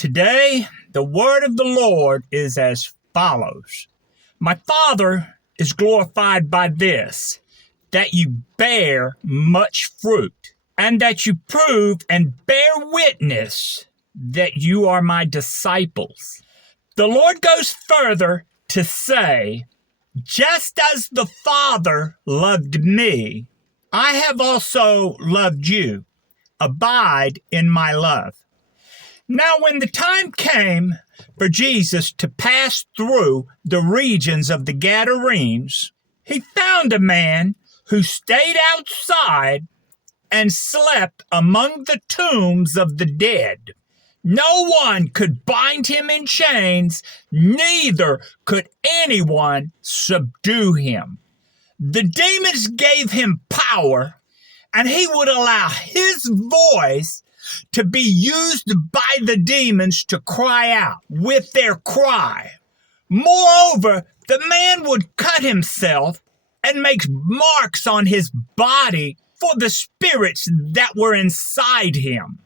Today, the word of the Lord is as follows. My Father is glorified by this, that you bear much fruit, and that you prove and bear witness that you are my disciples. The Lord goes further to say, just as the Father loved me, I have also loved you. Abide in my love. Now, when the time came for Jesus to pass through the regions of the Gadarenes, he found a man who stayed outside and slept among the tombs of the dead. No one could bind him in chains, neither could anyone subdue him. The demons gave him power, and he would allow his voice to be used by the demons to cry out with their cry. Moreover, the man would cut himself and make marks on his body for the spirits that were inside him.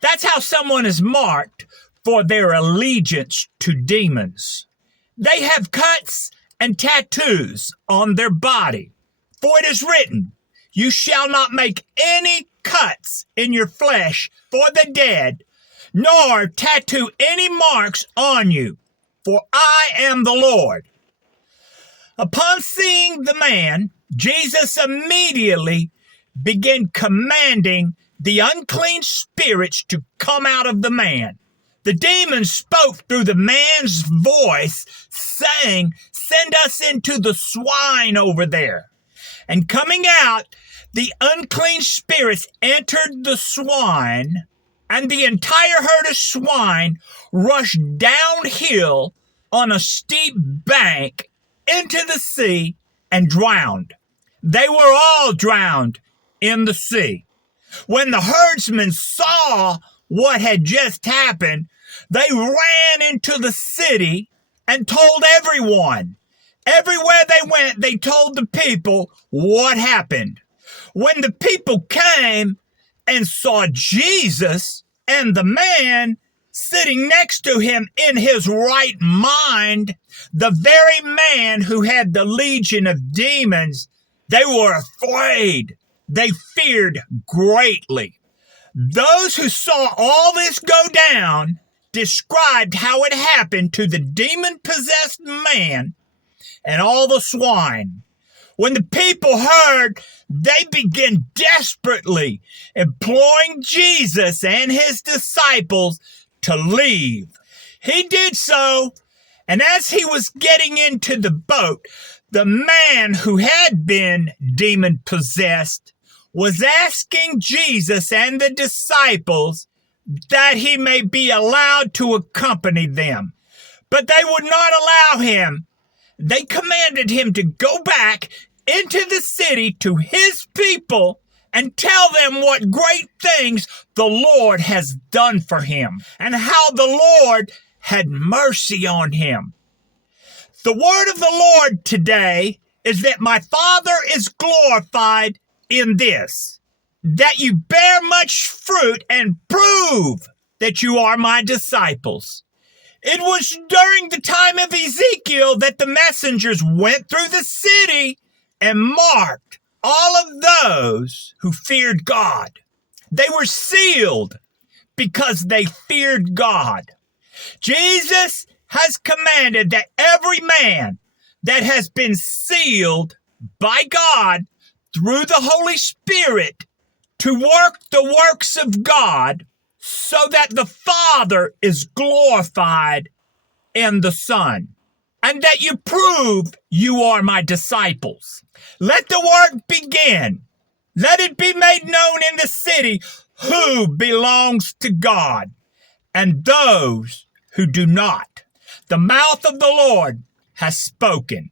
That's how someone is marked for their allegiance to demons. They have cuts and tattoos on their body. For it is written, you shall not make any cuts in your flesh for the dead, nor tattoo any marks on you, for I am the Lord. Upon seeing the man, Jesus immediately began commanding the unclean spirits to come out of the man. The demons spoke through the man's voice, saying, send us into the swine over there. And coming out, the unclean spirits entered the swine, and the entire herd of swine rushed downhill on a steep bank into the sea and drowned. They were all drowned in the sea. When the herdsmen saw what had just happened, they ran into the city and told everyone. Everywhere they went, they told the people what happened. When the people came and saw Jesus and the man sitting next to him in his right mind, the very man who had the legion of demons, they were afraid. They feared greatly. Those who saw all this go down described how it happened to the demon-possessed man and all the swine. When the people heard, they began desperately imploring Jesus and his disciples to leave. He did so, and as he was getting into the boat, the man who had been demon-possessed was asking Jesus and the disciples that he may be allowed to accompany them. But they would not allow him. They commanded him to go back into the city to his people and tell them what great things the Lord has done for him and how the Lord had mercy on him. The word of the Lord today is that my Father is glorified in this, that you bear much fruit and prove that you are my disciples. It was during the time of Ezekiel that the messengers went through the city and marked all of those who feared God. They were sealed because they feared God. Jesus has commanded that every man that has been sealed by God through the Holy Spirit to work the works of God so that the Father is glorified in the Son, and that you prove you are my disciples. Let the work begin. Let it be made known in the city who belongs to God and those who do not. The mouth of the Lord has spoken.